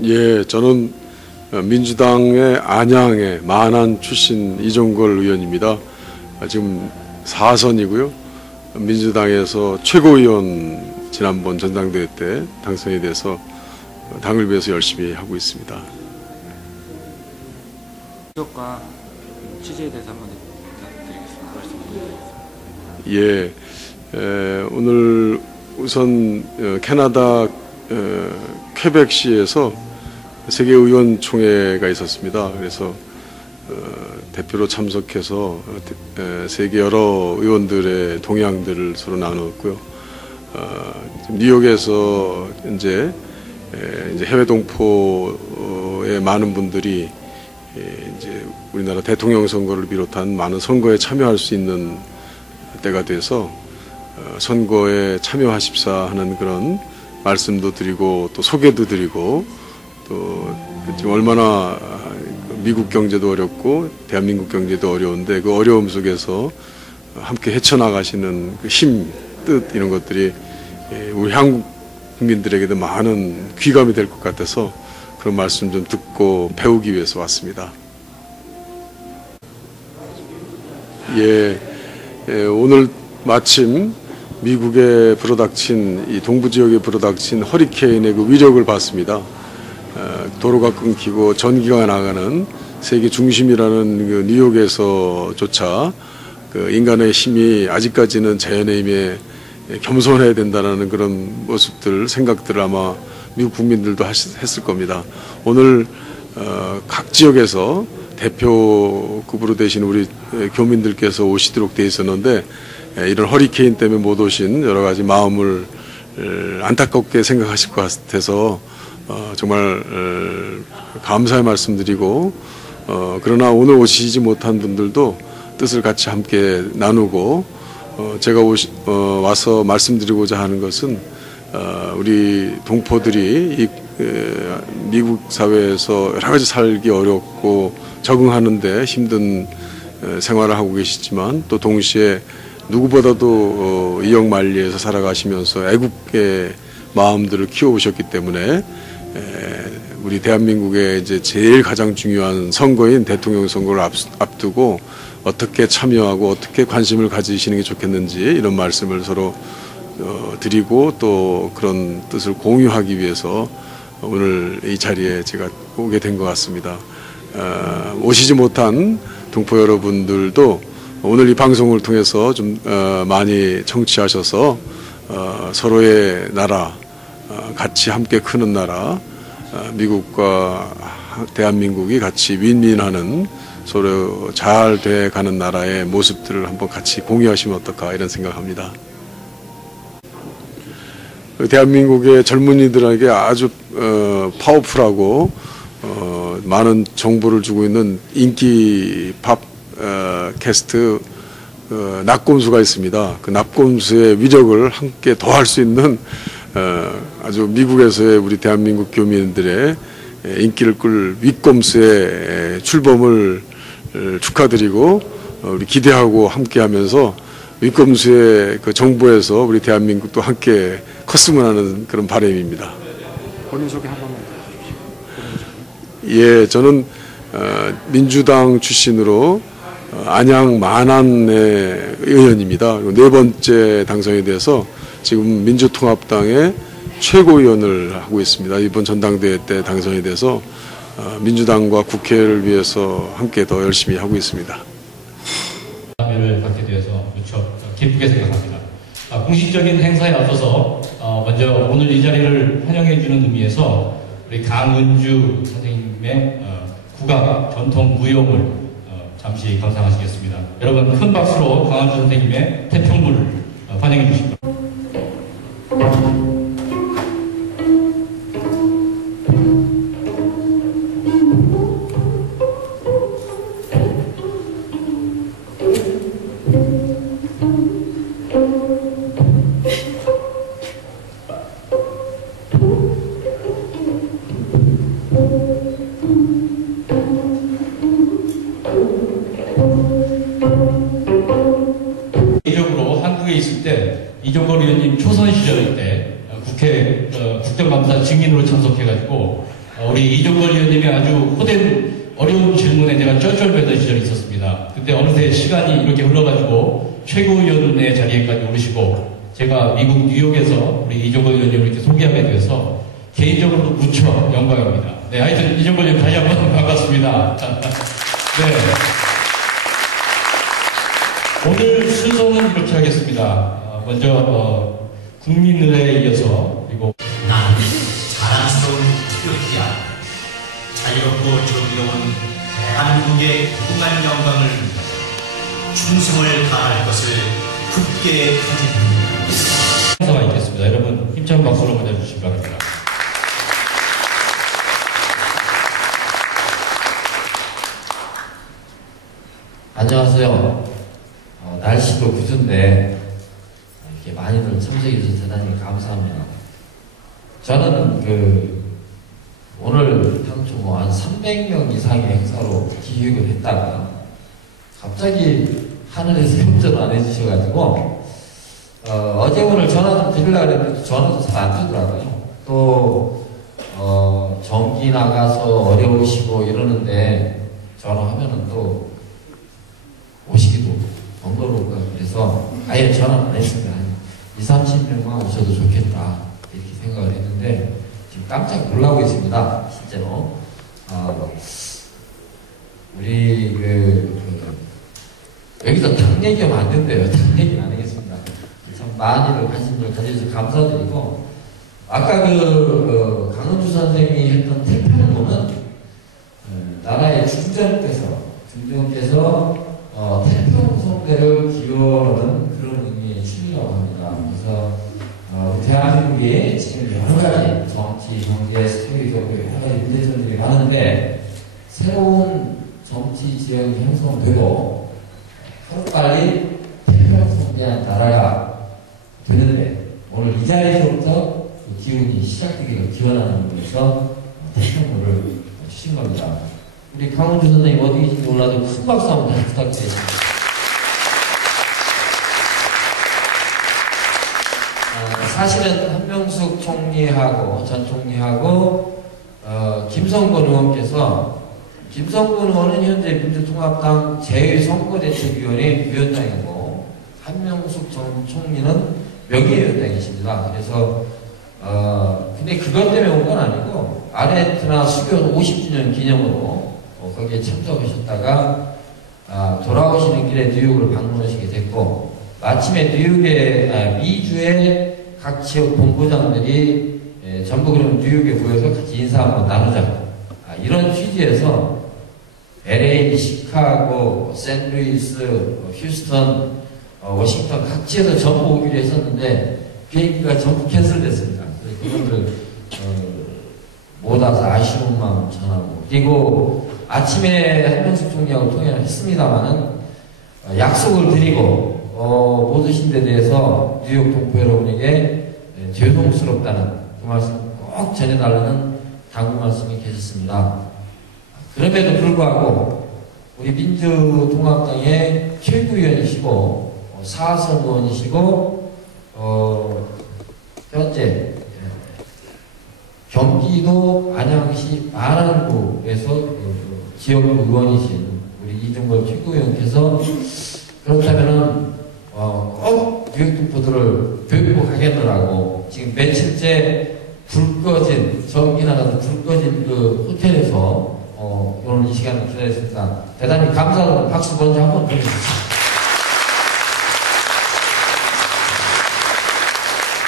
예, 저는 민주당의 안양의 마안 출신 이종걸 의원입니다. 지금 4선이고요. 민주당에서 최고위원 지난번 전당대회 때 당선이 돼서 당을 위해서 열심히 하고 있습니다. 지적과 취지에 대해서 한번 부탁드리겠습니다. 예, 오늘 우선 캐나다 퀘벡시에서 세계의원총회가 있었습니다. 그래서 대표로 참석해서 세계 여러 의원들의 동향들을 서로 나눴고요. 뉴욕에서 이제 해외 동포의 많은 분들이 이제 우리나라 대통령 선거를 비롯한 많은 선거에 참여할 수 있는 때가 돼서 선거에 참여하십사 하는 그런 말씀도 드리고 또 소개도 드리고 또 지금 얼마나 미국 경제도 어렵고 대한민국 경제도 어려운데 그 어려움 속에서 함께 헤쳐나가시는 그 힘, 뜻 이런 것들이 우리 한국 국민들에게도 많은 귀감이 될 것 같아서 그런 말씀 좀 듣고 배우기 위해서 왔습니다. 오늘 마침 미국에 불어닥친 이 동부 지역에 불어닥친 허리케인의 그 위력을 봤습니다. 도로가 끊기고 전기가 나가는 세계 중심이라는 그 뉴욕에서조차 그 인간의 힘이 아직까지는 자연의 힘에 겸손해야 된다는 그런 모습들, 생각들을 아마 미국 국민들도 했을 겁니다. 오늘 각 지역에서 대표급으로 되신 우리 교민들께서 오시도록 돼 있었는데 이런 허리케인 때문에 못 오신 여러 가지 마음을 안타깝게 생각하실 것 같아서 정말 감사의 말씀드리고 그러나 오늘 오시지 못한 분들도 뜻을 같이 함께 나누고 제가 와서 말씀드리고자 하는 것은 우리 동포들이 이 미국 사회에서 여러 가지 살기 어렵고 적응하는데 힘든 생활을 하고 계시지만 또 동시에 누구보다도 이역만리에서 살아가시면서 애국의 마음들을 키워오셨기 때문에 우리 대한민국의 이제 제일 가장 중요한 선거인 대통령 선거를 앞두고 어떻게 참여하고 어떻게 관심을 가지시는 게 좋겠는지 이런 말씀을 서로 드리고 또 그런 뜻을 공유하기 위해서 오늘 이 자리에 제가 오게 된 것 같습니다. 오시지 못한 동포 여러분들도 오늘 이 방송을 통해서 좀 많이 청취하셔서 서로의 나라, 같이 함께 크는 나라, 미국과 대한민국이 같이 윈윈하는 서로 잘 돼가는 나라의 모습들을 한번 같이 공유하시면 어떨까 이런 생각합니다. 대한민국의 젊은이들에게 아주 파워풀하고 많은 정보를 주고 있는 인기 팝 캐스트 낙곰수가 있습니다. 그 낙곰수의 위력을 함께 더할 수 있는 아주 미국에서의 우리 대한민국 교민들의 인기를 끌 윗곰수의 출범을 축하드리고 우리 기대하고 함께하면서 윗곰수의 그 정보에서 우리 대한민국도 함께 컸으면 하는 그런 바람입니다. 본인 소개 한 번만 해주십시오. 저는 민주당 출신으로 안양 마안의 의원입니다. 네 번째 당선이 돼서 지금 민주통합당의 최고위원을 하고 있습니다. 이번 전당대회 때 당선이 돼서 민주당과 국회를 위해서 함께 더 열심히 하고 있습니다. 를 받게 되어서 무척 기쁘게 생각합니다. 공식적인 행사에 앞서서 먼저 오늘 이 자리를 환영해 주는 의미에서 우리 강은주 선생님의 국악 전통 무용을 잠시 감상하시겠습니다. 여러분 큰 박수로 강은주 선생님의 태평무를 환영해 주십시오. 개인적으로 한국에 있을 때 이종걸 의원님 초선 시절 때 국회 국정감사 증인으로 참석해가지고 우리 이종걸 의원님이 아주 호된 어려운 질문에 제가 쩔쩔매던 시절이 있었습니다. 근데 어느새 시간이 이렇게 흘러가지고 최고위원의 자리에까지 오르시고 제가 미국 뉴욕에서 우리 이종걸 의원님을 이렇게 소개하게 되어서 개인적으로도 무척 영광입니다. 네, 하여튼 이종걸 의원님 다시 한번 반갑습니다. 네. 오늘 순서는 이렇게 하겠습니다. 먼저 국민의회에 이어서 그리고 나는 자랑스러운 태극기야. 자유롭고 정의로운 대한민국의 무궁한 영광을 충성을 다할 것을 굳게 다짐합니다. 행사가 있겠습니다. 여러분 힘찬 박수로 맞아주시기 바랍니다. 안녕하세요. 날씨도 구준데 이렇게 많이들 참석해 주셔서 대단히 감사합니다. 저는 오늘 당초 한 300명 이상의 행사로 기획을 했다가 갑자기 하늘에서 협조를 안 해주셔가지고 어제 오늘 전화 좀 드리려고 했는데 전화도 잘 안 주더라고요. 또 전기 나가서 어려우시고 이러는데 전화하면은 또 오시기도 번거롭고 그래서 아예 전화 안 했습니다. 한 20-30명만 오셔도 좋겠다 이렇게 생각을 했는데 지금 깜짝 놀라고 있습니다. 실제로 우리 여기서 당 얘기하면 안 된대요. 당 얘기 안 하겠습니다. 참 많이들 관심을 가져주셔서 감사드리고 아까 강은주 선생님이 했던 태평로는 나라의 중전께서 태평성대를 기원하는 그런 의미의 춤이라고 합니다. 그래서 대한민국에 지금 여러 가지 정치, 경제, 사회적으로 여러 가지 문제점들이 많은데 새로운 정치 지형이 형성되고 하루빨리 태평성대한 나라가 되는데 오늘 이 자리에서부터 그 기운이 시작되기를 기원하는 의미에서 태평로를 주신 겁니다. 우리 강은주 선생님 어디 계신지 몰라도 큰 박수 한번 부탁드리겠습니다. 사실은 한명숙 총리하고 전 총리하고 김성근 의원께서 김성근 의원은 현재 민주통합당 제1선거대책위원회 위원장이고 한명숙 전 총리는 명예위원장이십니다. 그래서 근데 그것 때문에 온 건 아니고 아르헨티나 수교 50주년 기념으로 거기에 참석하셨다가 돌아오시는 길에 뉴욕을 방문하시게 됐고 마침에 뉴욕의 미주의 각 지역 본부장들이 전부 그럼 뉴욕에 모여서 같이 인사 한번 나누자 이런 취지에서 LA, 시카고, 샌루이스, 휴스턴, 워싱턴 각지에서 전부 오기로 했었는데 비행기가 전부 캔슬됐습니다. 그분들 못 와서 아쉬운 마음 전하고 그리고 아침에 한명숙 총리하고 통화를 했습니다만은 약속을 드리고 못 오신 데 대해서 뉴욕 동포 여러분에게 죄송스럽다는 그 말씀 꼭 전해달라는 당부 말씀이 계셨습니다. 그럼에도 불구하고 우리 민주통합당의 최고위원이시고 사선 의원이시고 현재 경기도 안양시 마란구에서 지역구 의원이신 우리 이종걸 최고위원께서 그렇다면은 꼭 뉴욕 동포들을 뵙고 가겠더라고 지금 며칠째 불 꺼진 전기 나가서 불 꺼진 그 호텔에서 오늘 이 시간을 기다렸습니다. 대단히 감사하다는 박수 먼저 한번 드리겠습니다.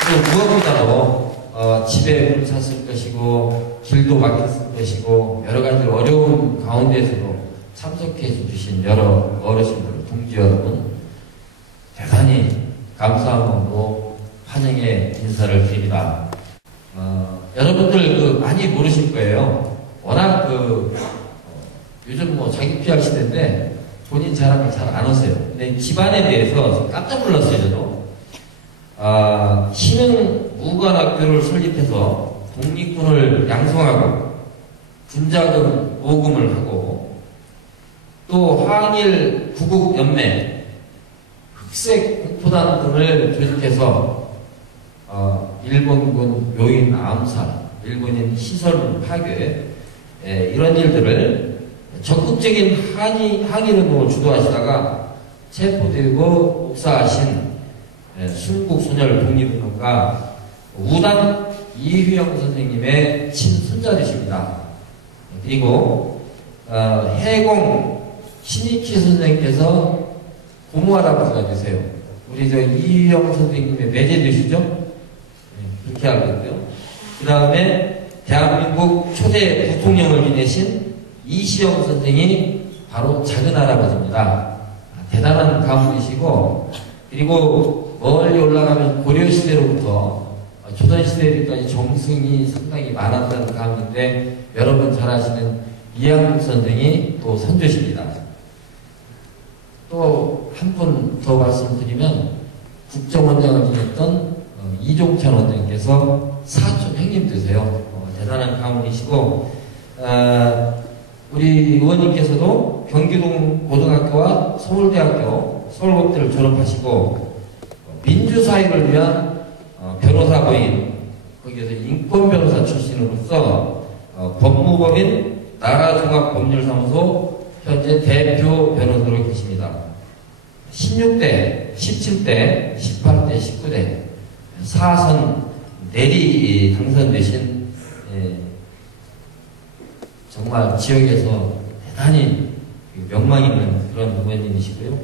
그리고 무엇보다도 집에 물 찼을 것이고 길도 막혔을 것이고 여러 가지 어려운 가운데서도 참석해 주신 여러 어르신들, 동지 여러분 대단히 감사한 마음으로 환영의 인사를 드립니다. 여러분들 많이 모르실 거예요. 워낙 요즘 자기 PR 시대인데 본인 자랑을 잘 안 하세요. 근데 집안에 대해서 깜짝 놀랐어요, 저도. 신흥 무관학교를 설립해서 독립군을 양성하고 군자금 모금을 하고 또 항일 구국연맹 흑색 공포단 등을 조직해서 일본군 묘인 암살 일본인 시설 파괴, 이런 일들을 적극적인 항의운동을 주도하시다가 체포되고 옥사하신 순국소녀 독립운동가 우당 이휘영 선생님의 친손자되십니다. 그리고 해공 신익희 선생님께서 고모할아버지가 되세요. 우리 저 이휘영 선생님의 매제되시죠? 그렇게 알고 있고요. 그 다음에 대한민국 초대 부통령을 지내신 이시영 선생이 바로 작은 할아버지입니다. 대단한 가문이시고, 그리고 멀리 올라가면 고려시대로부터 조선시대까지 정승이 상당히 많았던 가문인데, 여러분 잘 아시는 이항국 선생이 또 선조십니다. 또 한 분 더 말씀드리면 국정원장을 지냈던 이종찬 원장님께서 사촌 형님 되세요. 대단한 가문이시고, 우리 의원님께서도 경기동 고등학교와 서울대학교 서울법대를 졸업하시고 민주사회를 위한 변호사부인, 거기에서 인권변호사 출신으로서 법무법인 나라종합법률사무소 현재 대표 변호사로 계십니다. 16대, 17대, 18대, 19대 4선 내리 당선되신 정말 지역에서 대단히 명망 있는 그런 의원님이시고요.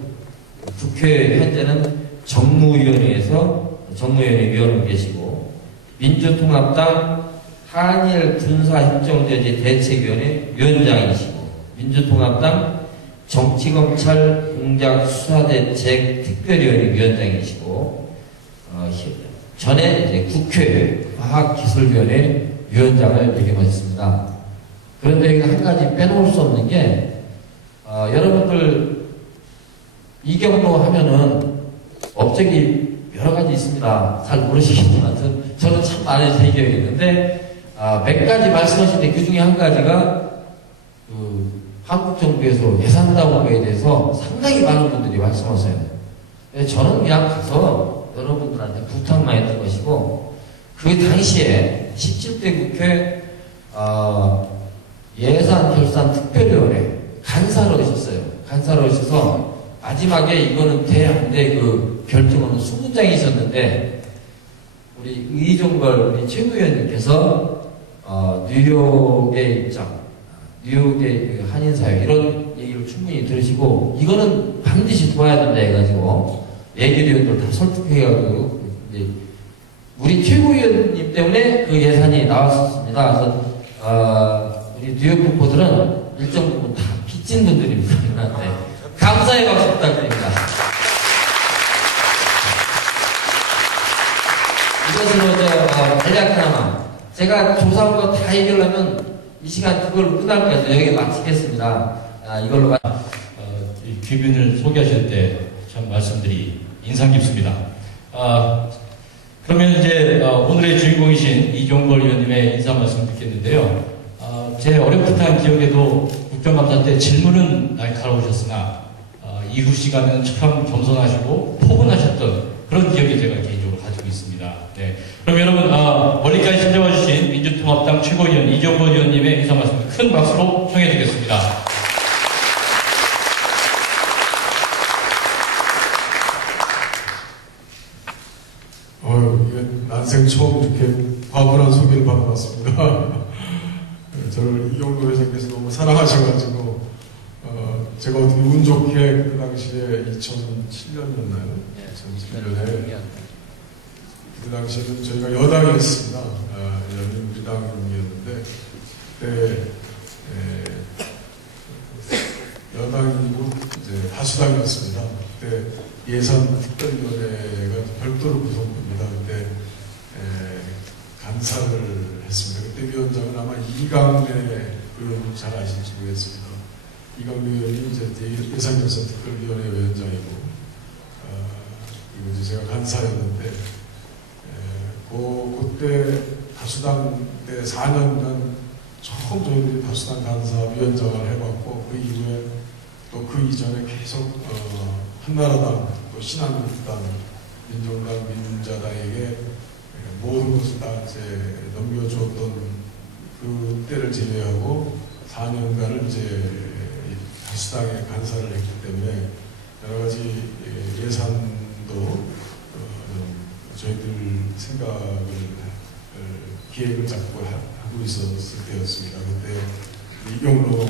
국회 현재는 정무위원회에서 정무위원회 위원으로 계시고, 민주통합당 한일 군사협정제재 대책위원회 위원장이시고, 민주통합당 정치검찰 공작수사대책 특별위원회 위원장이시고, 전에 이제 국회 과학기술위원회 위원장을 역임하셨습니다. 그런데 한 가지 빼놓을 수 없는 게, 여러분들 이경로 하면은 업적이 여러 가지 있습니다. 잘 모르시겠지만 저는 참 많은 제 기억이 있는데, 몇 가지 말씀하시는데 그 중에 한 가지가 한국 정부에서 예산 나오는 거에 대해서 상당히 많은 분들이 말씀하세요. 저는 그냥 가서 여러분들한테 부탁만 했던 것이고, 그 당시에 17대 국회 예산 결산 특별위원회 간사로 오셨어요. 간사로 오셔서 마지막에 이거는 돼 안 돼 그 결정은 20장이 있었는데, 우리 의종걸 우리 최고위원님께서 뉴욕의 입장, 뉴욕의 그 한인사회 이런 얘기를 충분히 들으시고, 이거는 반드시 도와야 된다 해가지고 예결위원들 다 설득해가지고 이제 우리 최고위원님 때문에 그 예산이 나왔었습니다. 그래서 우리 뉴욕 북부들은 일정 부분 다 빚진 분들입니다. 네. 감사의 박수 부탁드립니다. 이것으로 간략 하나만, 제가 조사한 거 다 얘기하려면 이 시간 그걸로 끝날 거여서 여기 마치겠습니다. 이걸로 이 귀빈을 소개하실 때 참 말씀들이 인상 깊습니다. 그러면 이제 오늘의 주인공이신 이종걸 의원님의 인사 말씀 듣겠는데요. 제 어렵듯한 기억에도 국정감사 때 질문은 날카로우셨으나 이후 시간은 참 겸손하시고 포근하셨던 그런 기억이 제가 개인적으로 가지고 있습니다. 네. 그럼 여러분 멀리까지 찾아와 주신 민주통합당 최고위원 이종걸 의원님의 인사 말씀 큰 박수로 청해 드리겠습니다. 이게 난생 처음 이렇게 과분한 소개를 받아봤습니다. 저를 이종걸 회장께서 너무 사랑하셔가지고 제가 어떻게 운 좋게 그 당시에 2007년이었나요? 2007년에 그 당시에는 저희가 여당이었습니다. 열린우리당이었는데 그때 여당이고 이제 다수당이었습니다. 그때 예산특별위원회가 별도로 구성됩니다. 그때 간사를 했습니다. 그때 위원장은 아마 이강래 의원님 잘 아실지 모르겠습니다. 이강래 의원이 이제 예산결산특별위원회 위원장이고, 이거 이제 제가 간사였는데, 그때 다수당 때 4년간 처음 저희들이 다수당 간사 위원장을 해봤고, 그 이후에 또 그 이전에 계속 한나라당, 또 신한국당, 민정당, 민자당에게 모든 것을 다 이제 넘겨주었던 그때를 제외하고 4년간을 이제 다수당에 간사를 했기 때문에 여러 가지 예산도 저희들 생각을 기획을 잡고 하고 있었을 때였습니다. 그때 이경로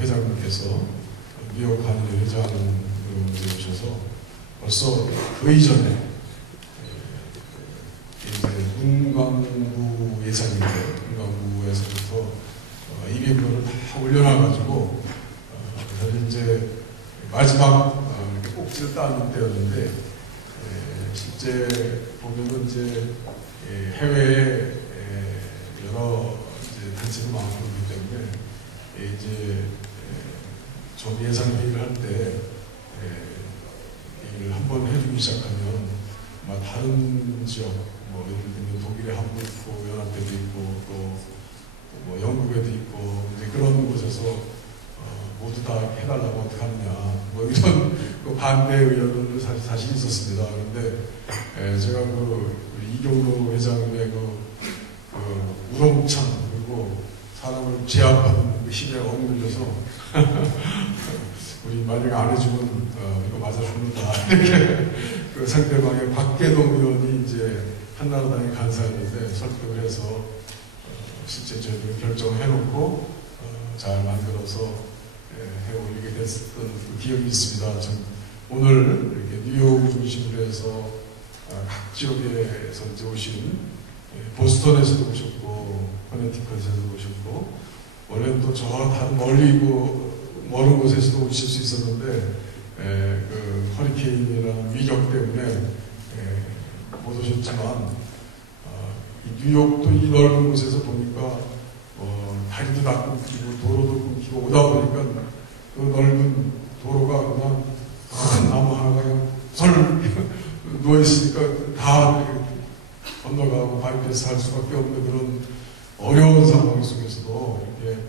회장님께서 뉴욕 한일 회장으로 오셔서 벌써 그 이전에 이제 문광부 예산인데 문광부에서부터 200명을 다 올려놔가지고 사실 이제 마지막 꼭지를 따는 때였는데 실제 보면은 이제 해외에 여러 이제 단체도 많고 그렇기 때문에 이제 좀 예산 회의를 할 때 이걸 한번 해주기 시작하면 아마 다른 지역 뭐 예를 들면 독일의 함부르크 연합회도 있고 또 뭐 영국에도 있고 이제 그런 곳에서 모두 다 해달라고 어떻게 하느냐 뭐 이런 그 반대 의견도 사실 있었습니다. 그런데 제가 그 이경로 회장님의 그 우렁찬 그리고 사람을 제압하는 그 힘에 억눌려서 우리 만약에 안 해주면 이거 맞아 죽는다 이렇게 그 상대방의 박계동 의원이 이제 한나라당의 간사였는데 설득을 해서 실제 저희들이 결정을 해놓고 잘 만들어서 해올리게 됐던 그 기억이 있습니다. 오늘 이렇게 뉴욕 중심으로 해서 각 지역에서 이제 오신 보스턴에서도 오셨고 커네티컷에서도 오셨고 원래는 또 저 다른 멀리 먼 곳에서도 오실 수 있었는데 그 허리케인이라는 위력 때문에 못 오셨지만 이 뉴욕도 이 넓은 곳에서 보니까 다리도 다 끊기고 도로도 끊기고 오다 보니까 그 넓은 도로가 그냥 나무 하나가 그냥 설 누워있으니까 다 건너가고 바이패스 할 수밖에 없는 그런 어려운 상황 속에서도 이렇게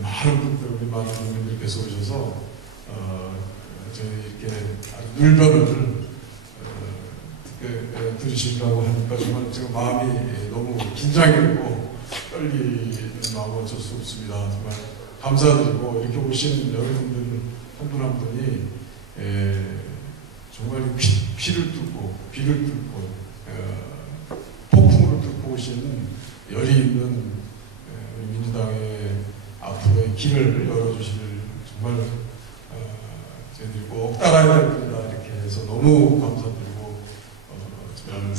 많은 분들, 우리 많은 국민들께서 오셔서 저희 이렇게 눌변을 들으시려고 하니까 정말 제가 마음이 너무 긴장했고 떨리는 마음은 어쩔 수 없습니다. 정말 감사드리고 이렇게 오신 여러분들 한 분 한 분이 정말 피를 뚫고 비를 뚫고 폭풍으로 뚫고 오신 열이 있는 우리 민주당의 앞으로의 길을 열어주실 정말 저희들이 꼭 따라야 됩니다. 이렇게 해서 너무 감사드리고 정말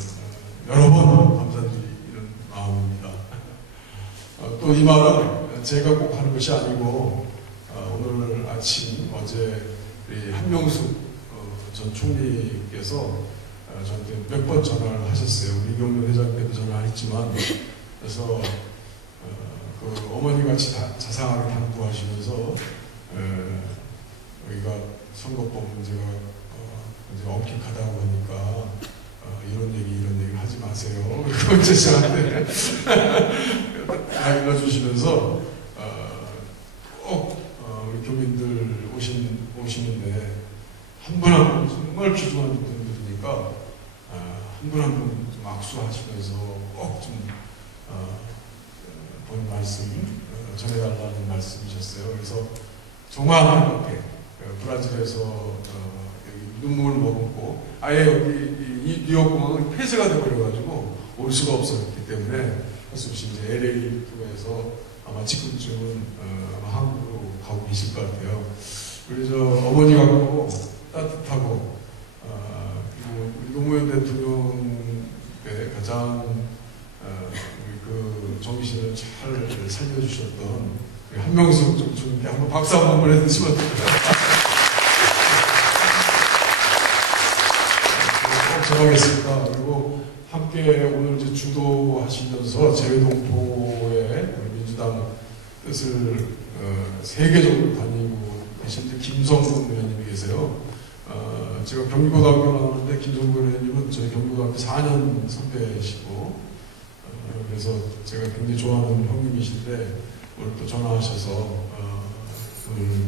여러 번 감사드리는 마음입니다. 또 이 말은 제가 꼭 하는 것이 아니고 오늘 아침 어제 우리 한명숙 전 총리께서 저한테 몇 번 전화를 하셨어요. 우리 이경로 회장님께도 전화를 했지만 그래서 그 어머니 같이 자상하게 당부하시면서 우리가 선거법 문제가 엄격하다고 하니까 이런 얘기 하지 마세요. 그리고 이제 저한테 다 일러주시면서 꼭 우리 교민들 오시는데 한 분 한 분 정말 귀중한 분들이니까 한 분 한 분 좀 악수하시면서 꼭 좀 본 말씀 전해달라는 말씀이셨어요. 그래서 정말 안타깝게 브라질에서 여기 눈물을 머금고 아예 여기 이 뉴욕 공항은 폐쇄가 돼버려가지고 올 수가 없었기 때문에 할 수 없이 이제 LA 통해서 아마 지금쯤은 아마 한국으로 가고 계실 것 같아요. 우리 저 어머니 같고 따뜻하고 그리고 노무현 대통령의 가장 우리 그 정신을 잘 살려주셨던 우리 한명숙 총리께 한번 박수 한번 보내주시면 꼭 전하겠습니다. 그리고 함께 오늘 이제 주도하시면서 재외동포의 민주당 뜻을 세계적으로 다니고 계신 김성근 의원님이 계세요. 제가 경기고등학교 나왔는데 김성근 의원님은 저희 경기고등학교 4년 선배시고 그래서 제가 굉장히 좋아하는 형님이신데 오늘 또 전화하셔서 오늘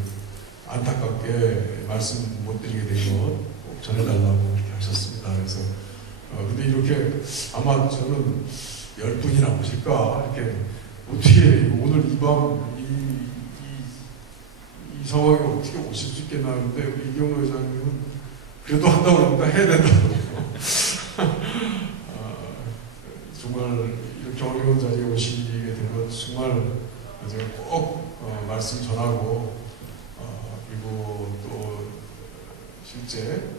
안타깝게 말씀 못 드리게 된 거 꼭 전해달라고 이렇게 하셨습니다. 그래서 근데 이렇게 아마 저는 10분이나 오실까 이렇게 어떻게 오늘 이 상황에 어떻게 오실 수 있겠나 하는데 우리 이경로 회장님은 그래도 한다고 그럽니다. 해야 된다고. 정말 이렇게 어려운 자리에 오시게 된 것 정말 제가 꼭 말씀 전하고 그리고 또 실제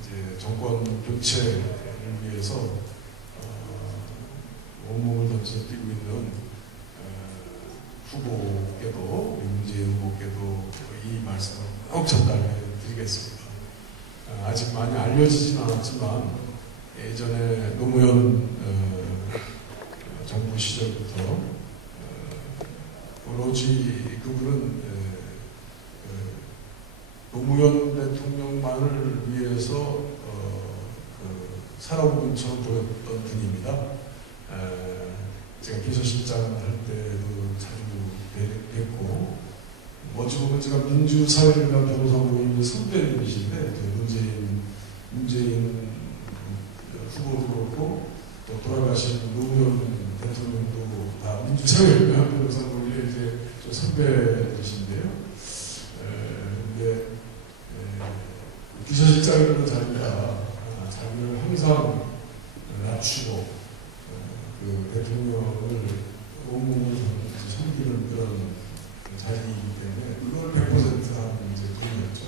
이제 정권 교체를 위해서 온몸을 던져 뛰고 있는 후보께도 우리 문재인 후보께도 이 말씀을 꼭 전달해 드리겠습니다. 아직 많이 알려지진 않았지만 예전에 노무현 정부 시절부터 오로지 그분은 노무현 대통령만을 위해서 살아온 분처럼 보였던 분입니다. 제가 비서실장 할 때도 자주 뵙고 어찌 보면 제가 민주사회인과 변호사 모임의 선배님이신데 문재인 후보도 그렇고 또 돌아가신 노무현 대통령도 다 민주사회인과 변호사 모임의 이제 좀 선배이신데요. 근데 비서실장이라는 자리가 자기를 항상 낮추고 그 대통령을 온몸을 섬기는 그런 자리이기 때문에 그걸 100% 하는 이제 분이었죠.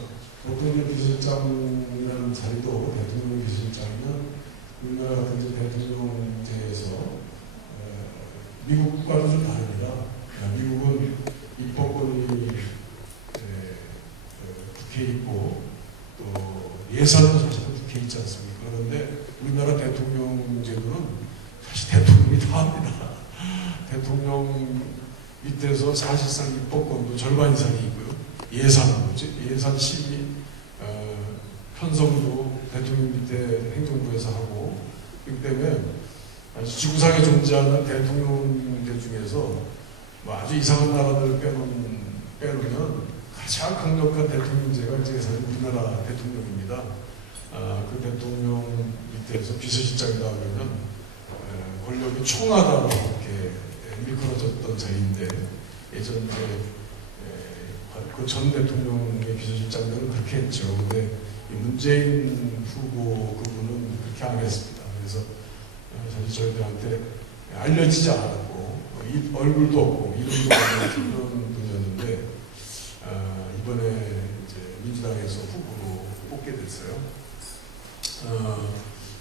보통 비서실장이라는 자리도 대통령 비서실장이면 우리나라 같은 이제 대통령제에서 미국과는 좀 다릅니다. 미국은 입법권이 국회에 있고 또 예산도 사실은 국회에 있지 않습니까? 그런데 우리나라 대통령 제도는 사실 대통령이 다 합니다. 대통령 밑에서 사실상 입법권도 절반 이상이 있고요. 예산 심의, 편성도 대통령 밑에 행정부에서 하고 그렇기 때문에 지구상에 존재하는 대통령제 중에서 뭐 아주 이상한 나라들 빼놓으면 가장 강력한 대통령제가 이제 사실 우리나라 대통령입니다. 그 대통령 밑에서 비서실장이다 그러면 권력이 총하다고 이렇게 일컬어졌던 자리인데 예전 그 전 대통령의 비서실장들은 그렇게 했죠. 근데 문재인 후보 그분은 그렇게 안 했습니다. 그래서 사실 저희들한테 알려지지 않았고 얼굴도 없고 이름도 없는 그런 분이었는데 이번에 이제 민주당에서 후보로 뽑게 됐어요.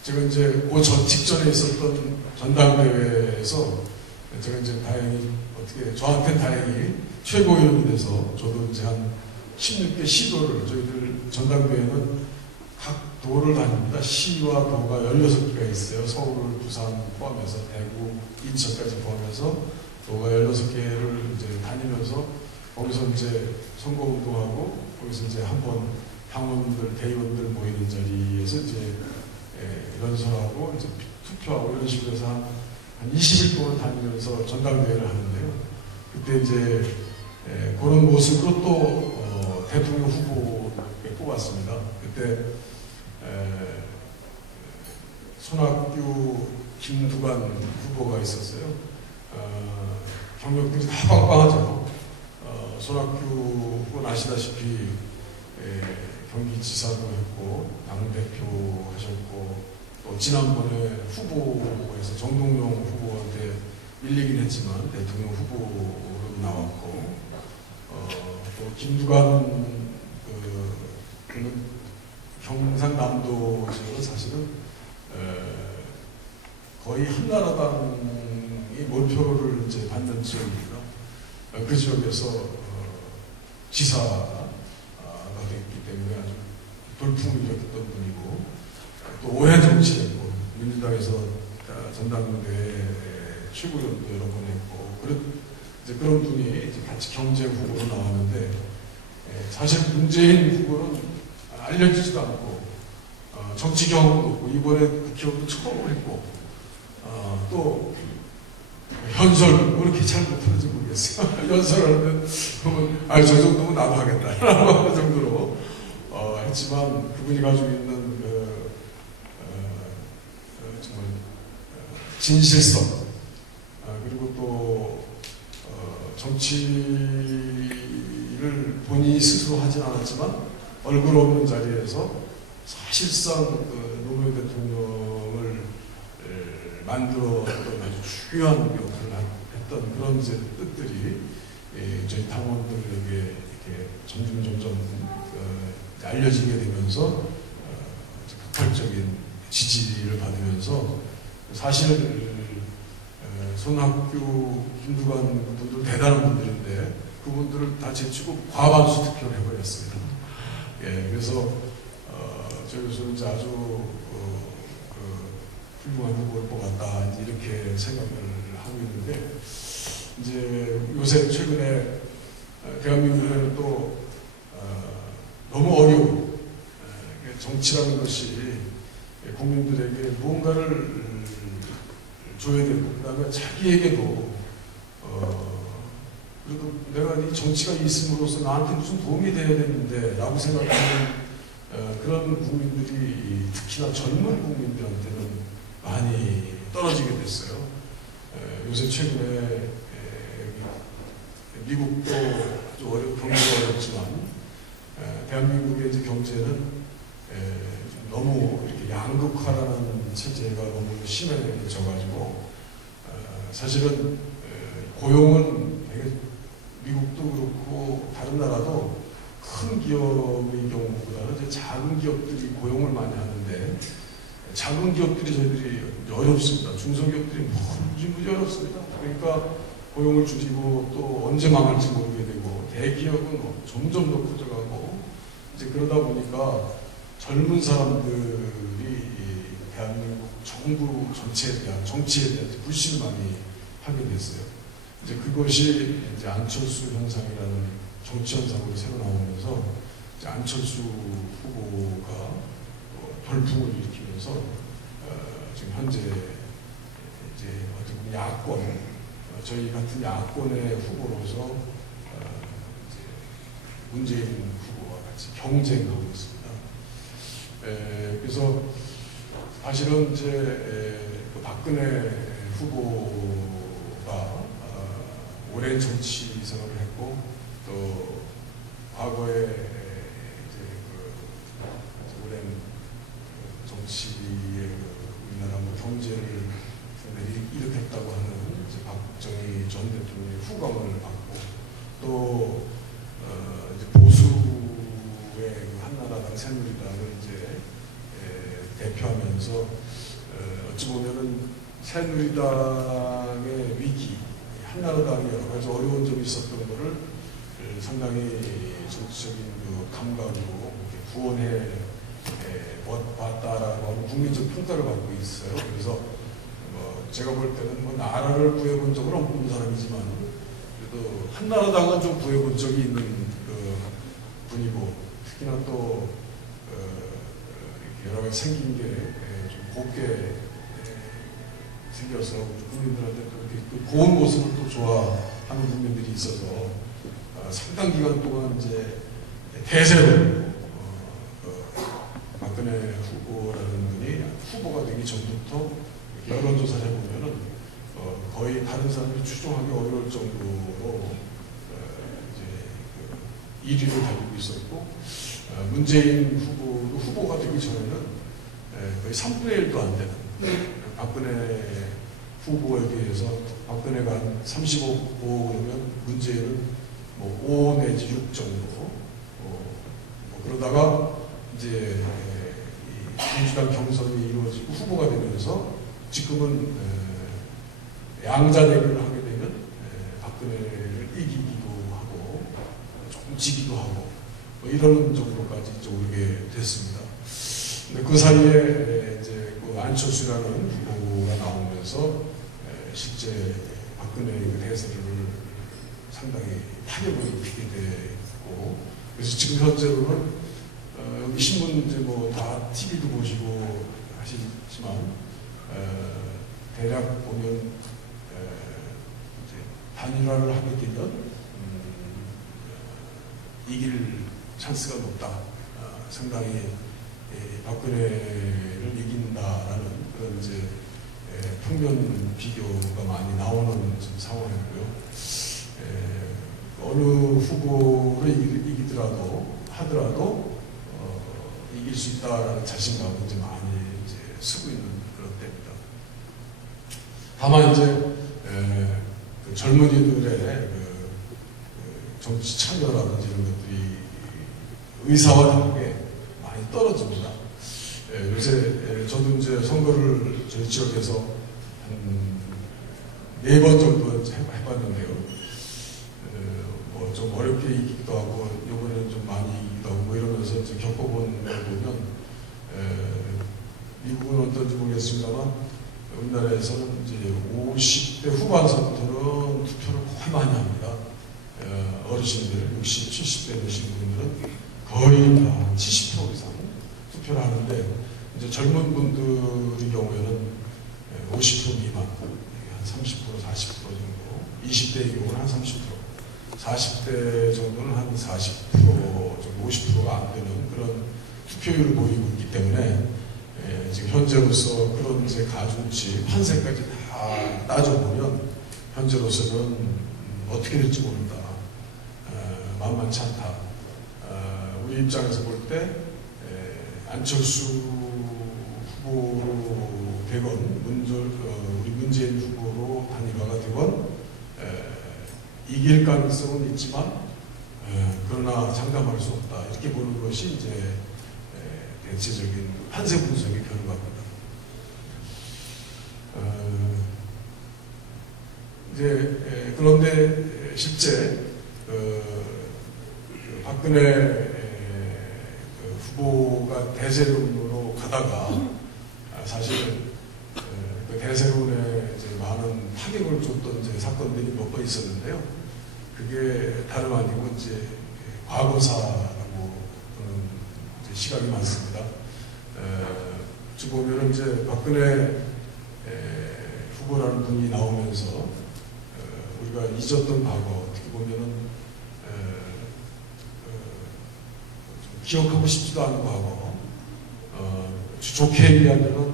제가 이제 그 직전에 있었던 전당대회에서 제가 이제 다행히 저한테 다행히 최고위원이 돼서 저도 이제 한 16개 시도를 저희들 전당대회는 각 도를 다닙니다. 시와 도가 16개가 있어요. 서울, 부산 포함해서 대구, 인천까지 포함해서 도가 16개를 이제 다니면서 거기서 이제 선거운동하고 거기서 이제 한번 당원들, 대의원들 모이는 자리에서 이제 연설하고 이제 투표하고 이런 식으로 해서 한 20일 동안 다니면서 전당대회를 하는데요. 그때 이제 그런 모습으로 또 대통령 후보에 뽑았습니다. 그때 손학규, 김두관 후보가 있었어요. 경력들이 다 빵빵하죠. 손학규 후보는 아시다시피 경기지사도 했고 당대표 하셨고 또 지난번에 후보에서 정동영 후보한테 밀리긴 했지만 대통령 후보로 나왔고 또 김두관 그는 경상남도 지역은 사실은 거의 한나라당이 몰표를 이제 받는 지역입니다. 그 지역에서 지사가 됐기 때문에 아주 돌풍을 일으켰던 분이고 또 오래 정치했고 민주당에서 전당대회 최고위원도 여러 번 했고 그런 분이 이제 같이 경제 후보로 나왔는데 사실 문재인 후보는 알려지지도 않고 정치 경험도 없고 이번에 국회의원도 처음 했고 또 연설 왜 이렇게 잘 못하는지 모르겠어요. 연설하는데 저 정도면 나도 하겠다 라고 하는 정도로 했지만 그분이 가지고 있는 정말 진실성 그리고 또 정치를 본인이 스스로 하진 않았지만 얼굴 없는 자리에서 사실상 그 노무현 대통령을 만들었던 아주 중요한 역할을 했던 그런 이제 뜻들이 저희 당원들에게 이렇게 점점 알려지게 되면서 폭발적인 지지를 받으면서 사실 손학규, 김두관 그분들 대단한 분들인데 그분들을 다 제치고 과반수 투표를 해버렸습니다. 예, 그래서 저희로서는 이제 아주 훌륭한 후보를 뽑았다 이렇게 생각을 하고 있는데 이제 요새 최근에 대한민국에는 또 너무 어려운 정치라는 것이 국민들에게 무언가를 줘야 되고 그다음에 자기에게도 그래도 내가 이 정치가 있음으로써 나한테 무슨 도움이 돼야 되는데 라고 생각하는 그런 국민들이 특히나 젊은 국민들한테는 많이 떨어지게 됐어요. 요새 최근에 미국도 아주 경제가 어렵지만 대한민국의 이제 경제는 너무 이렇게 양극화라는 체제가 너무 심해져가지고 사실은 고용은 되게 미국도 그렇고 다른 나라도 큰 기업의 경우보다는 이제 작은 기업들이 고용을 많이 하는데 작은 기업들이 저희들이 어렵습니다. 중소기업들이 무지 어렵습니다. 그러니까 고용을 줄이고 또 언제 망할지 모르게 되고 대기업은 점점 더 커져가고 이제 그러다 보니까 젊은 사람들이 대한민국 정부 전체에 대한 정치에 대한 불신을 많이 하게 됐어요. 이제 그것이 이제 안철수 현상이라는 정치 현상으로 새로 나오면서 이제 안철수 후보가 돌풍을 일으키면서 지금 현재 이제 어떻게 보면 야권 저희 같은 야권의 후보로서 이제 문재인 후보와 같이 경쟁하고 있습니다. 그래서 사실은 이제 그 박근혜 후보가 오랜 정치 생활을 했고 또 과거에 이제 그 오랜 정치의 우리나라 경제를 일으켰다고 하는 이제 박정희 전 대통령의 후광을 받고 또 이제 보수의 그 한나라당 새누리당을 이제 대표하면서 어찌 보면은 새누리당의 위기, 한나라당이 여러 가지 어려운 점이 있었던 것을 상당히 정치적인 그 감각으로 구원해 봤다라고 하는 국민적 평가를 받고 있어요. 그래서 제가 볼 때는 나라를 구해본 적은 없는 사람이지만 그래도 한나라당은 좀 구해본 적이 있는 그 분이고 특히나 또 여러 가지 생긴 게 좀 곱게 생겨서 국민들한테 또 이렇게 고운 모습을 또 좋아하는 국민들이 있어서 상당 기간 동안 이제 대세로 박근혜 후보라는 분이 후보가 되기 전부터 여론조사를 해보면은 거의 다른 사람들이 추종하기 어려울 정도로 이제 1위를 달리고 있었고 문재인 후보도 후보가 되기 전에는 거의 3분의 1도 안 되는 박근혜 후보에 비해서 박근혜가 한 35 그러면 문재인은 뭐 5 내지 6 정도 그러다가 이제 민주당 경선이 이루어지고 후보가 되면서 지금은 양자 대결을 하게 되면 박근혜를 이기기도 하고 조금 지기도 하고 이런 정도까지 이제 오르게 됐습니다. 근데 그 사이에 이제 그 안철수라는 후보가 나오면서 실제 박근혜의 그 대세를 상당히 타격을 입히게 됐고 그래서 지금 현재로는 여기 신문 이제 뭐 다 TV도 보시고 하시지만 대략 보면 이제 단일화를 하게 되면 이길 찬스가 높다. 상당히 박근혜를 이긴다라는 그런 이제 평균 비교가 많이 나오는 지금 상황이고요. 후보를 하더라도 이길 수 있다라는 자신감을 이제 많이 이제 쓰고 있는 그런 때입니다. 다만 이제 그 젊은이들의 그 정치 참여라든지 이런 것들이 의사와 다르게 많이 떨어집니다. 요새 저도 이제 선거를 저희 지역에서 한 4번 정도 해봤는데요. 뭐 좀 어렵게 이기기도 하고 이번에는 좀 많이 이기기도 하고 뭐 이러면서 이제 겪어본 걸 보면 미국은 어떤지 모르겠습니다만 우리나라에서는 이제 50대 후반서부터는 투표를 거의 많이 합니다. 어르신들 60, 70대 되신 분들은 거의 다 70% 이상 투표를 하는데 이제 젊은 분들의 경우에는 50% 미만, 한 30%, 40% 정도, 20대의 경우는 한 30%, 40대 정도는 한 40% 정도, 50%가 안 되는 그런 투표율을 보이고 있기 때문에 지금 현재로서 그런 이제 가중치, 판세까지 다 따져보면 현재로서는 어떻게 될지 모른다. 만만치 않다. 우리 입장에서 볼 때 안철수 후보로 되건 우리 문재인 후보로 단일화가 되건 이길 가능성은 있지만 그러나 장담할 수 없다. 이렇게 보는 것이 이제 대체적인 판세 분석의 결과입니다. 이제 그런데 실제 박근혜 후보가 대세론으로 가다가 사실 그 대세론에 이제 많은 타격을 줬던 이제 사건들이 몇 번 있었는데요. 그게 다름 아니고 이제 과거사라고 그런 이제 시각이 많습니다. 지금 보면은 이제 박근혜 후보라는 분이 나오면서 우리가 잊었던 과거, 어떻게 보면은 기억하고 싶지도 않은 과거, 좋게 얘기하면은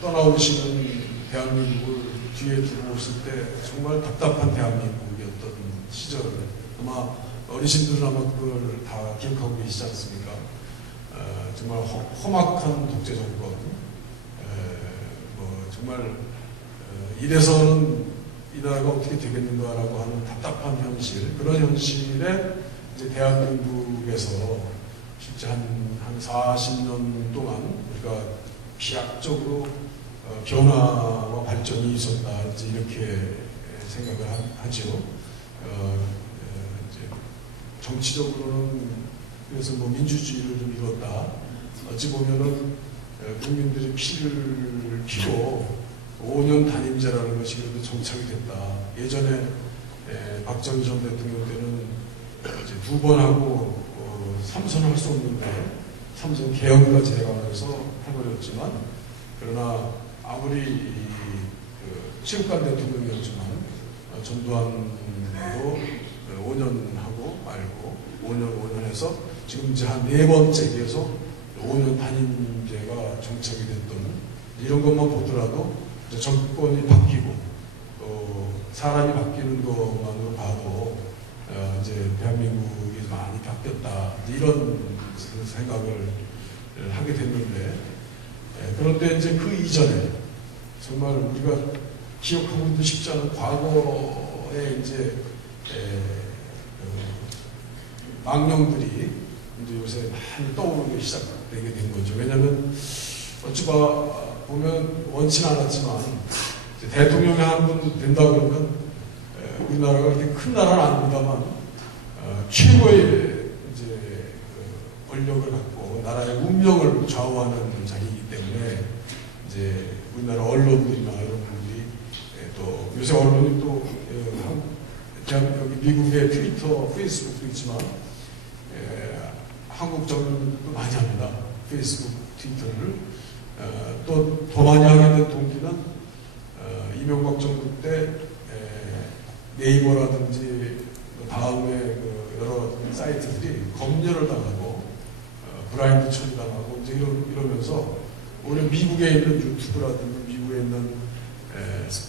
떠나오시는 대한민국을 뒤에 두고 오실 때 정말 답답한 대한민국이었던 시절, 아마 어르신들은 아마 그걸 다 기억하고 계시지 않습니까? 정말 험악한 독재 정권, 뭐 정말 이래서는 이 나라가 어떻게 되겠는가라고 하는 답답한 현실, 그런 현실에 이제 대한민국에서 실제 한 40년 동안 우리가 비약적으로 변화와 발전이 있었다, 이제 이렇게 생각을 하죠. 이제 정치적으로는 그래서 뭐 민주주의를 좀 이뤘다. 어찌 보면은 국민들이 피를 피고 5년 단임제라는 것이 그래도 정착이 됐다. 예전에 박정희 전 대통령 때는 이제 2번 하고 3선 할 수 없는데 3선 개헌까지 해가면서 해버렸지만, 그러나 아무리 그 체육관 대통령이었지만 전두환도 5년 하고 말고 5년 해서 지금 이제 한 4번째 계속 5년 단임제가 정착이 됐던, 이런 것만 보더라도 정권이 바뀌고 사람이 바뀌는 것만으로 봐도 이제 대한민국이 많이 바뀌었다, 이런 생각을 하게 됐는데, 그런데 이제 그 이전에 정말 우리가 기억하고도 쉽지 않은 과거에 이제 망령들이 이제 요새 많이 떠오르기 시작되게 된 거죠. 왜냐하면 어찌 보면 원치는 않았지만 대통령이 한 분 된다 그러면 우리나라가 이렇게 큰 나라는 아닙니다만 최고의 이제 권력을 갖고 나라의 운명을 좌우하는 자리이기 때문에 이제 우리나라 언론들이나 이런 분들이 또 요새 언론이 또 여기 미국의 트위터, 페이스북도 있지만 한국 정부도 많이 합니다. 페이스북, 트위터를 또 더 많이 하게 된 동기는 이명박 정부 때 네이버라든지 다음에 그 여러 사이트들이 검열을 당하고 브라인드 처리당하고 이제 이러면서 오히려 미국에 있는 유튜브라든지 미국에 있는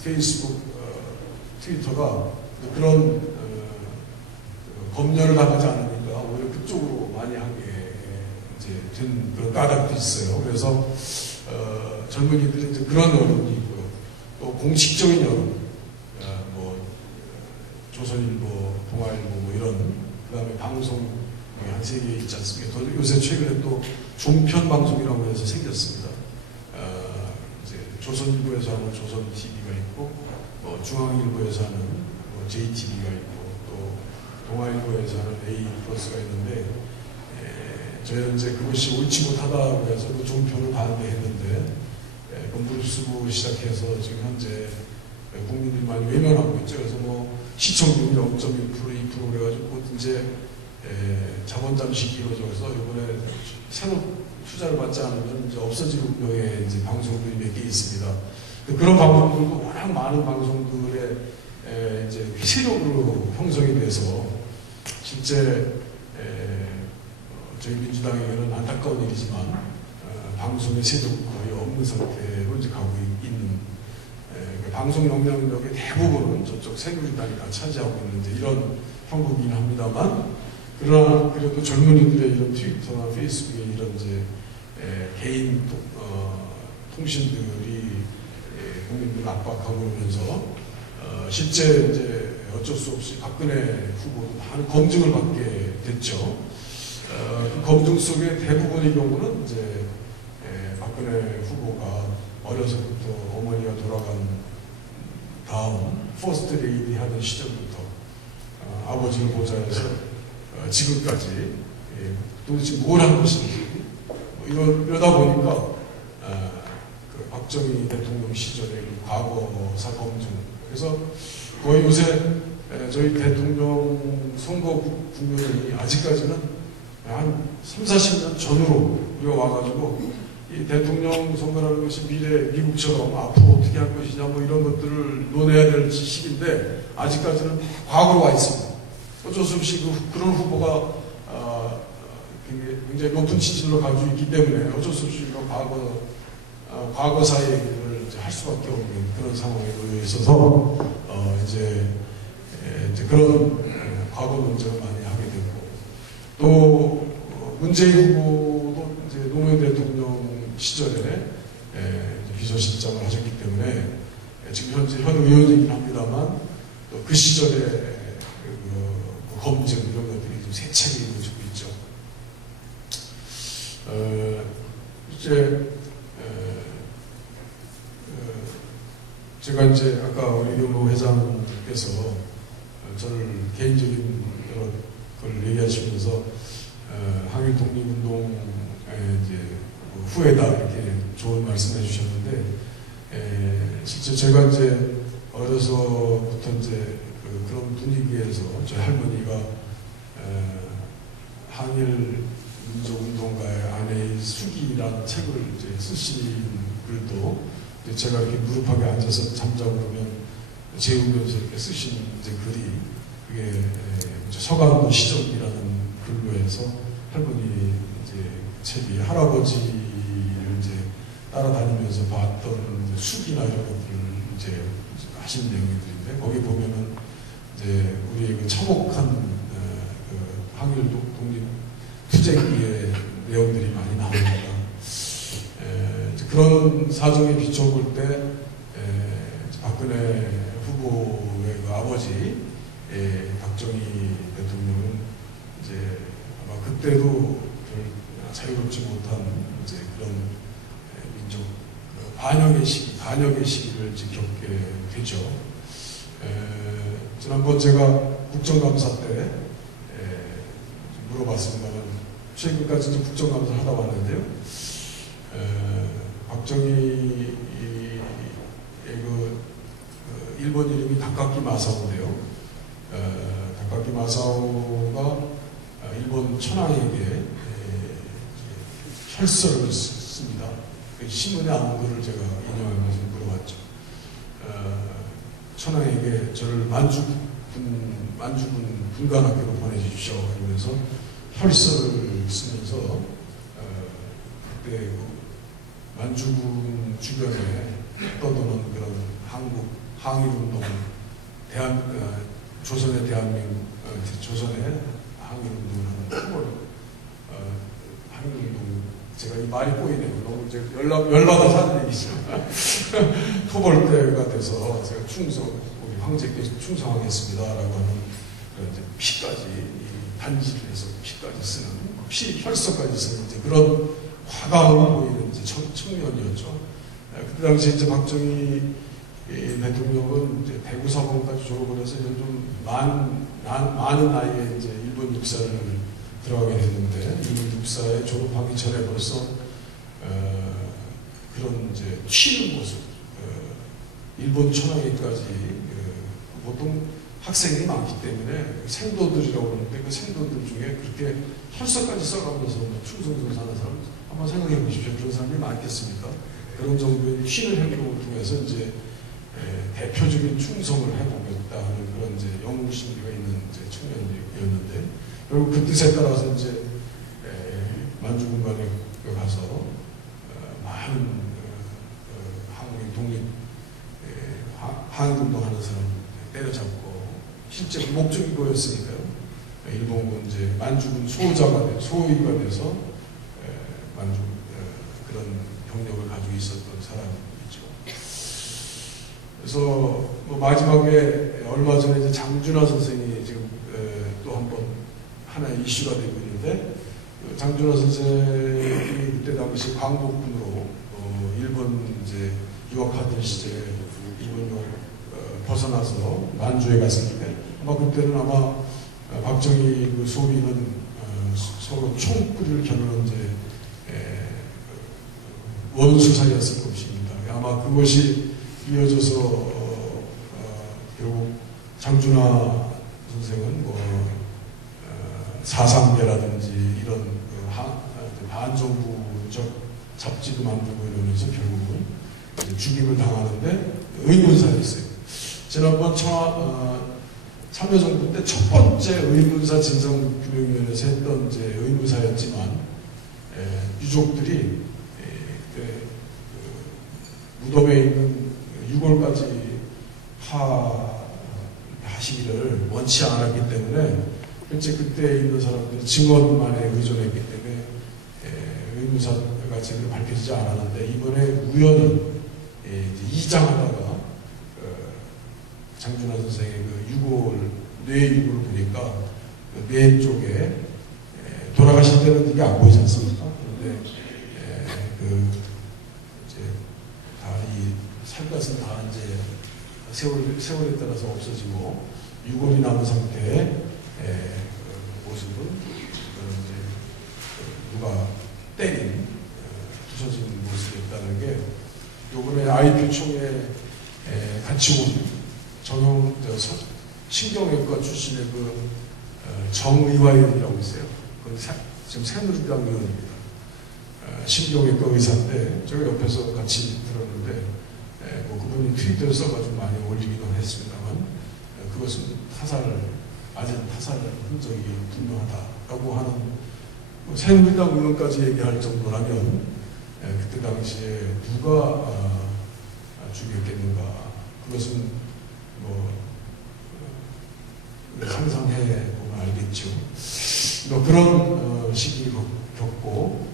페이스북, 트위터가 그런 검열을 당하지 않으니까 오히려 그쪽으로 많이 하게 이제 된 그런 까닭도 있어요. 그래서 젊은이들이 이제 그런 여론이 있고요. 또 공식적인 여론, 뭐 조선일보, 동아일보 뭐 이런 그다음에 방송 한 3개 있지 않습니까? 또 요새 최근에 또 종편 방송이라고 해서 생겼습니다. 이제 조선일보에서 하는 조선 TV가 있고, 뭐 중앙일보에서 하는 뭐 JTV가 있고, 또 동아일보에서 하는 A 플러스가 있는데, 저희는 이제 그것이 옳지 못하다고 해서 그 종편을 반대했는데, 그 무릅쓰고 시작해서 지금 현재 국민들이 많이 외면하고 있죠. 그래서 뭐 시청률 0.1%, 2% 그래가지고 이제 자본 잠식이 이루어져서 이번에 새로 투자를 받지 않으면 이제 없어질 운명의 이제 방송들이 몇 개 있습니다. 그런 방송들도 워낙 많은 방송들의 이제 세력으로 형성이 돼서 실제 저희 민주당에게는 안타까운 일이지만 방송의 세력이 거의 없는 상태로 이제 가고 있는 방송 영향력의 대부분은 저쪽 새누리당이 다 차지하고 있는데 이런 형국이긴 합니다만 그러나 그래도 젊은이들의 이런 트위터나 페이스북에 이런 이제 개인 통신들이 국민들을 압박하고 오면서 실제 이제 어쩔 수 없이 박근혜 후보도 많은 검증을 받게 됐죠. 그 검증 속에 대부분의 경우는 이제 박근혜 후보가 어려서부터 어머니가 돌아간 다음 퍼스트 레이디 하던 시절부터 아버지를 보좌해서 지금까지 도대체 뭘 하는 것인지 이러다 보니까 그 박정희 대통령 시절의 과거사 검증 그래서 거의 요새 저희 대통령 선거 국면이 아직까지는 한 3, 40년 전으로 우리가 와가지고 이 대통령 선거라는 것이 미래 미국처럼 앞으로 어떻게 할 것이냐 뭐 이런 것들을 논해야 될 시기인데 아직까지는 과거로 와 있습니다. 어쩔 수 없이 그런 후보가 굉장히 높은 지지를 가지고 있기 때문에 어쩔 수 없이 과거사의 얘기를 할 수밖에 없는 그런 상황에 놓여 있어서 이제 그런 과거 논쟁을 많이 하게 되고 또 문재인 후보도 이제 노무현 대통령 시절에 비서실장을 하셨기 때문에 지금 현재 현 의원이긴 합니다만 또 그 시절에 검증 이런 것들이 좀 세차게 이루어지고 있죠. 이제 제가 이제 아까 우리 윤호 회장께서 저를 개인적인 여러 걸 얘기하시면서 항일 독립운동의 이제 후회다 이렇게 좋은 말씀해 주셨는데 실제 제가 이제 어려서부터 이제 그런 분위기에서 저희 할머니가 항일 민족운동가의 아내의 수기라는 책을 이제 쓰신 글도 제가 이렇게 무릎하게 앉아서 잠자고 그러면 재우면서 이렇게 쓰신 이제 글이 그게 서강도 시적이라는 글로 해서 할머니 이제 책이 할아버지를 이제 따라다니면서 봤던 이제 수기나 이런 것들을 이제 하신 내용들인데 거기 보면은 이제 우리의 그 참혹한 그 항일 독립 투쟁기의 내용들이 많이 나옵니다. 그런 사정에 비춰볼 때 박근혜 후보의 그 아버지 박정희 대통령은 이제 아마 그때도 자유롭지 못한 이제 그런 민족 반역의 시기를 겪게 되죠. 지난번 제가 국정감사 때 물어봤습니다만 최근까지 이제 국정감사 하다 왔는데요. 박정희의 그 일본 이름이 다카키 마사오인데요. 다카키 마사오가 일본 천황에게 혈서를 씁니다. 신문에 나온 글을 제가 인용하면서 물어봤죠. 천황에게 저를 만주군 군관학교로 보내주십시오. 이러면서 혈서를 쓰면서 그때 그 만주군 주변에 떠도는 그런 한국 항일운동 조선의 대한민국, 조선의 항일운동을 하는 토벌, 항일운동, 제가 이 말이 꼬이네요. 너무 이제 열받아서 하는 얘기죠. 토벌대가 돼서 제가 우리 황제께 충성하겠습니다라고 하는 그런 이제 피까지, 단지를 해서 피까지 쓰는, 혈서까지 쓰는 이제 그런 화강을 보이는 이제 청년이었죠. 그때 당시에 이제 박정희 대통령은 이제 대구사범까지 졸업을 해서 이제 좀 많은 나이에 이제 일본 육사를 들어가게 됐는데, 일본 육사에 졸업하기 전에 벌써 그런 이제 튀는 모습, 일본 천황에까지 보통 학생이 많기 때문에 생도들이라고 그러는데 그 생도들 중에 그렇게 혈서까지 써가면서 충성하는 사람 한번 생각해 보십시오. 그런 사람이 많겠습니까? 그런 정도의 튀는 행동을 통해서 이제 대표적인 충성을 해보겠다는 그런 이제 영웅심리가 있는 이제 청년이었는데, 결국 그 뜻에 따라서 이제 만주군관에 가서 많은 한국의 독립 항일운동하는 사람 때려잡고 실제 목적이 그거였으니까요. 일본군 이제 만주군 소위가 돼서 만주 그런 병력을 가지고 있었던 사람이죠. 그래서 뭐 마지막에 얼마 전에 이제 장준하 선생이 지금 또 한 번 하나의 이슈가 되고 있는데, 장준하 선생이 그때 당시 광복군으로 일본 이제 유학하던 시절에 일본 유학 벗어나서 만주에 갔었는데, 아마 그때는 아마 박정희 그 소위는 서로 총구를 겨누는 이제 원수 사이였을 것입니다. 아마 그것이 이어져서 결국 장준하 선생은 뭐 사상계라든지 이런 반정부적 잡지도 만들고 이러면서 결국은 죽임을 당하는데 의문사였어요. 지난번 참여정부 때 첫 번째 의문사 진상규명위원회에서 했던 이제 의문사였지만, 유족들이 무덤에 있는 6월까지 하시기를 원치 않았기 때문에, 실제 그때 있는 사람들은 증언만에 의존했기 때문에 의문사가 제대로 밝혀지지 않았는데, 이번에 우연히 이장하다가 장준하 선생의 그 뇌유골을 보니까 뇌 쪽에 돌아가실 때는 이게 안 보이지 않습니까? 그런데 이제 다 이 살갗은 다 이제 세월에 따라서 없어지고 유골이 남은 상태의 모습은 이제 누가 때린 부서진 모습이었다는 게, 요번에 IP총에 같이 온 전용 신경외과 출신의 그 정의화의원이라고 있어요. 지금 새누리당 의원입니다. 신경외과 의사인데 제가 옆에서 같이 들었는데, 뭐 그분이 트위터를 써가지고 많이 올리기도 했습니다만, 그것은 아직 타살 흔적이 분명하다라고 하는, 뭐 새누리당 의원까지 얘기할 정도라면 그때 당시에 누가 죽였겠는가, 그것은 뭐 상상해 보면 알겠죠. 뭐 그런 시기를 겪고,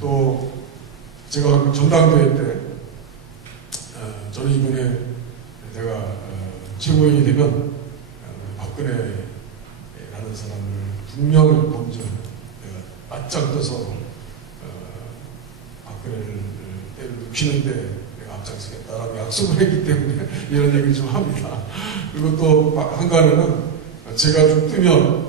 또 제가 전당대회 때 저는 이번에 내가 최고위원이 되면 박근혜라는 사람을 분명히 먼저 내가 바짝 떠서 박근혜를 눕히는데 내가 앞장서겠다라고 약속을 했기 때문에 이런 얘기를 좀 합니다. 그리고 또 한간에는 제가 좀 뜨면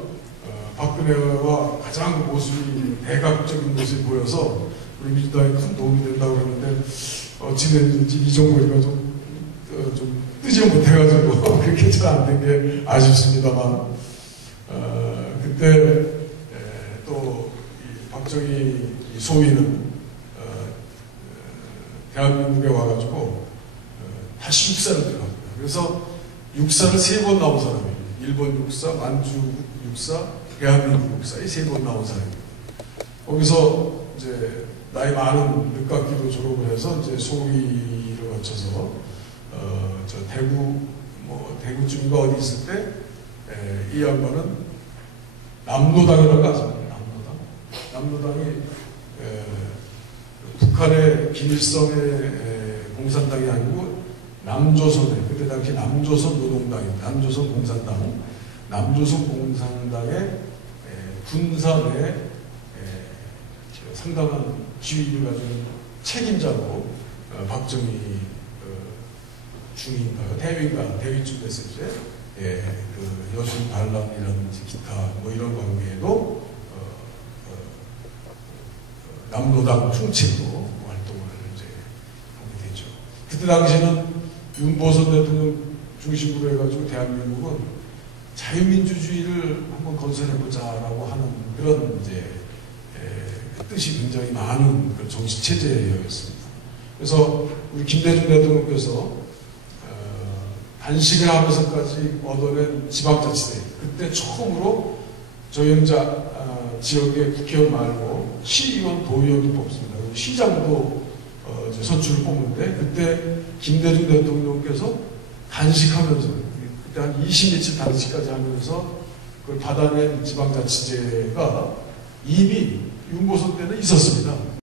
박근혜와 가장 모습이 대각적인 모습이 보여서 우리 민주당에 큰 도움이 된다고 그러는데, 어찌됐는지 이종거리가 좀 뜨지 못해가지고 그렇게 잘 안 된 게 아쉽습니다만, 그때 또 박정희 소위는 대한민국에 와가지고 다시 육사를 들어갑니다. 그래서 육사를 3번 나온 사람이에요. 일본 육사, 만주 육사, 대한민국 육사, 이 3번 나온 사람이에요. 거기서 이제 나이 많은 늦깎이로 졸업을 해서 이제 소위를 거쳐서 저 대구 뭐 대구쯤인가 어디 있을 때 이 양반은 남로당이라고 아십니까? 남로당이 북한의 김일성의 공산당이 아니고 남조선의 그때 당시 남조선 노동당입니다. 남조선 공산당, 남조선 공산당의 군산의 상당한 지위를 가진 책임자로 박정희 중위인가요? 대위쯤 됐을 때 그 여순 반란이라든지 기타 뭐 이런 관계에도 남로당 총책으로 활동을 이제 하게 되죠. 그때 당시에는 윤보선 대통령 중심으로 해가지고 대한민국은 자유민주주의를 한번 건설해보자라고 하는 그런 이제 뜻이 굉장히 많은 그런 정치 체제였습니다. 그래서 우리 김대중 대통령께서 단식을 하면서까지 얻어낸 지방자치대 그때 처음으로 저영자 지역의 국회의원 말고 시의원, 도의원도 뽑습니다. 시장도 이제 선출을 뽑는데 그때 김대중 대통령께서 단식하면서 그때 한 20며칠 단식까지 하면서 그걸 받아낸 지방자치제가 이미 윤보선 때는 있었습니다.